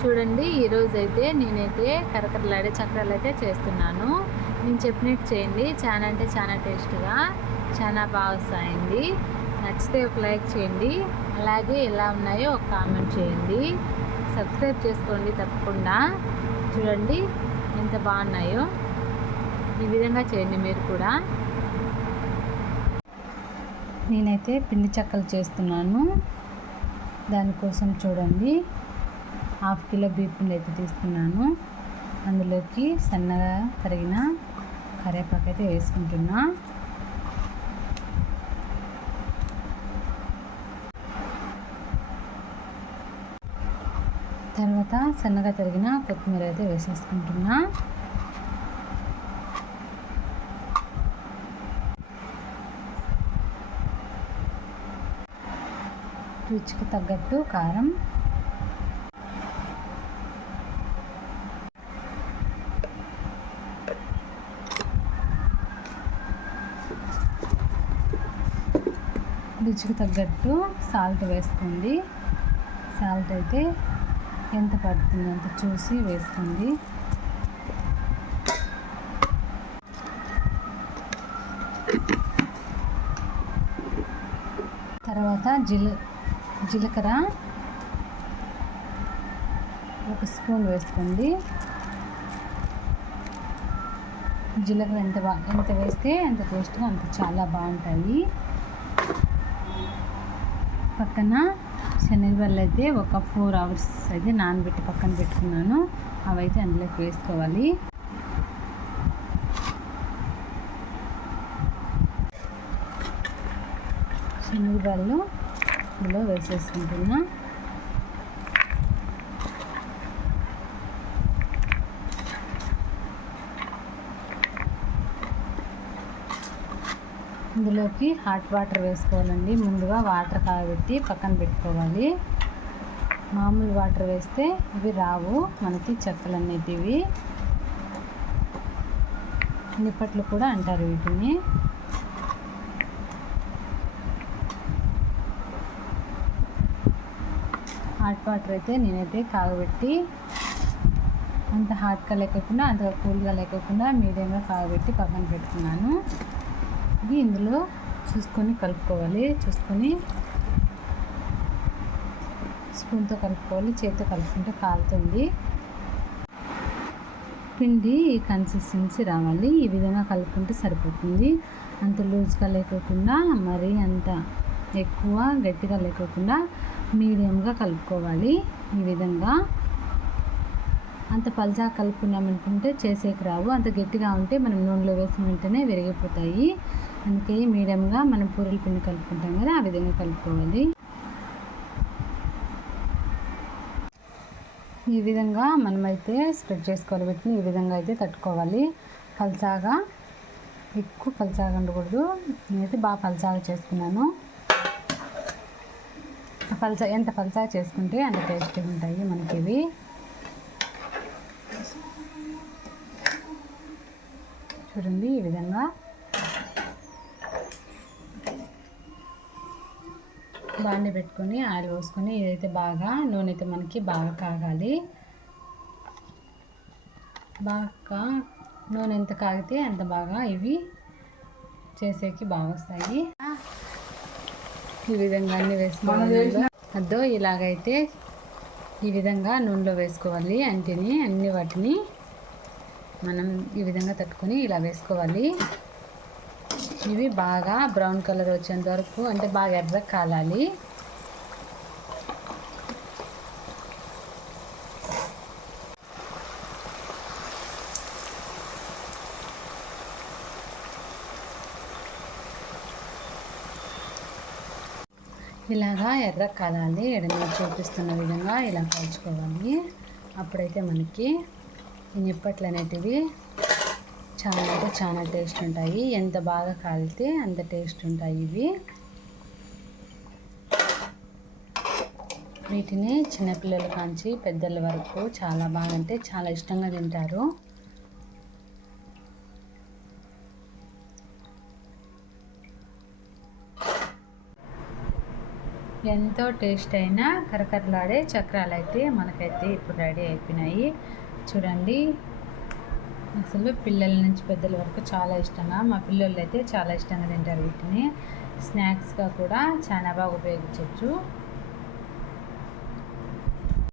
చూడండి, ఈరోజైతే నేనైతే కరకరలాడే చక్రాలు అయితే చేస్తున్నాను. నేను చెప్పినట్టు చేయండి. చాలా అంటే చాలా టేస్ట్గా చాలా బాగా వస్తాయండి. నచ్చితే ఒక లైక్ చేయండి, అలాగే ఎలా ఉన్నాయో ఒక కామెంట్ చేయండి. సబ్స్క్రైబ్ చేసుకోండి తప్పకుండా. చూడండి ఎంత బాగున్నాయో. ఈ విధంగా చేయండి మీరు కూడా. నేనైతే పిండి చెక్కలు చేస్తున్నాను. దానికోసం చూడండి, 1/2 కిలో బియ్యం పిండి అయితే తీసుకున్నాను. అందులోకి సన్నగా తరిగిన కరివేపాకు అయితే వేసుకుంటున్నా. తర్వాత సన్నగా తరిగిన కొత్తిమీర అయితే వేసేసుకుంటున్నా. రుచికి తగ్గట్టు కారం, రుచికి తగ్గట్టు సాల్ట్ వేసుకోండి. సాల్ట్ అయితే ఎంత పడుతుందో అంత చూసి వేసుకోండి. తర్వాత జీలకర్ర 1 స్పూన్ వేసుకోండి. జీలకర్ర ఎంత వేస్తే అంత టేస్ట్గా అంత చాలా బాగుంటాయి. పక్కన శనగలు అయితే ఒక 4 hours అయితే నానబెట్టి పక్కన పెట్టుకున్నాను. అవైతే అందులోకి వేసుకోవాలి. శనగలు ఇందులో వేసేసుకుంటున్నా. ఇందులోకి హాట్ వాటర్ వేసుకోవాలండి. ముందుగా వాటర్ కాగబెట్టి పక్కన పెట్టుకోవాలి. మామూలు వాటర్ వేస్తే ఇవి రావు మనకి చెక్కలు అనేటివి. నిప్పట్లు కూడా అంటారు వీటిని. హాట్ వాటర్ అయితే నేనైతే కాగబెట్టి అంత హాట్గా లేకుండా అంత కూల్గా లేకుండా మీడియంగా కాగబెట్టి పక్కన పెట్టుకున్నాను. ఇది ఇందులో చూసుకొని కలుపుకోవాలి. చూసుకొని స్పూన్తో కలుపుకోవాలి. చేతితో కలుపుకుంటే కాలుతుంది. పిండి కన్సిస్టెన్సీ రావాలి. ఈ విధంగా కలుపుకుంటే సరిపోతుంది. అంత లూజ్గా లేకోకుండా మరీ అంత ఎక్కువ గట్టిగా లేకోకుండా మీడియంగా కలుపుకోవాలి. ఈ విధంగా అంత పల్చగా కలుపుకున్నామనుకుంటే చేసేకి రావు. అంత గట్టిగా ఉంటే మనం నూనెలో వేసిన వెంటనే విరిగిపోతాయి. అందుకే మీడియంగా మనం పూరీల పిండి కలుపుకుంటాం కదా, ఆ విధంగా కలుపుకోవాలి. ఈ విధంగా మనమైతే స్ప్రెడ్ చేసుకోవాలి. వీటిని ఈ విధంగా అయితే తట్టుకోవాలి. పల్చాగా ఎక్కువ పల్చాగా ఉండకూడదు. నేనైతే బాగా పల్చాగా చేసుకున్నాను. ఎంత పల్చాగా చేసుకుంటే అంత టేస్టీగా ఉంటాయి మనకి ఇవి. చూడండి ఈ విధంగా బాండి పెట్టుకొని ఆయిల్ పోసుకొని ఇదైతే బాగా నూనె అయితే మనకి బాగా కాగాలి. బాగా నూనె ఎంత కాగితే అంత బాగా ఇవి చేసేకి బాగా వస్తాయి. ఈ విధంగా అన్నీ వేసుకోవాలి. అదో ఇలాగైతే ఈ విధంగా నూనెలో వేసుకోవాలి. అన్ని వాటిని మనం ఈ విధంగా తట్టుకొని ఇలా వేసుకోవాలి. ఇవి బాగా బ్రౌన్ కలర్ వచ్చేంత వరకు, అంటే బాగా ఎర్రగా కాలాలి. ఇలాగా ఎర్రగా కాలాలి. ఎడమ చూపిస్తున్న విధంగా ఇలా కాల్చుకోవాలి. అప్పుడైతే మనకి ఈ నిప్పట్లు అనేటివి చాలా అంటే చాలా టేస్ట్ ఉంటాయి. ఎంత బాగా కాలితే అంత టేస్ట్ ఉంటాయి ఇవి. వీటిని చిన్నపిల్లల కాంచి పెద్దల వరకు చాలా బాగా అంటే చాలా ఇష్టంగా తింటారు. ఎంతో టేస్ట్ అయిన కరకరలాడే చక్రాలు అయితే మనకైతే ఇప్పుడు రెడీ అయిపోయినాయి. చూడండి, అసలు పిల్లల నుంచి పెద్దల వరకు చాలా ఇష్టంగా, మా పిల్లలు అయితే చాలా ఇష్టంగా తింటారు. వీటిని స్నాక్స్గా కూడా చాలా బాగా ఉపయోగించవచ్చు.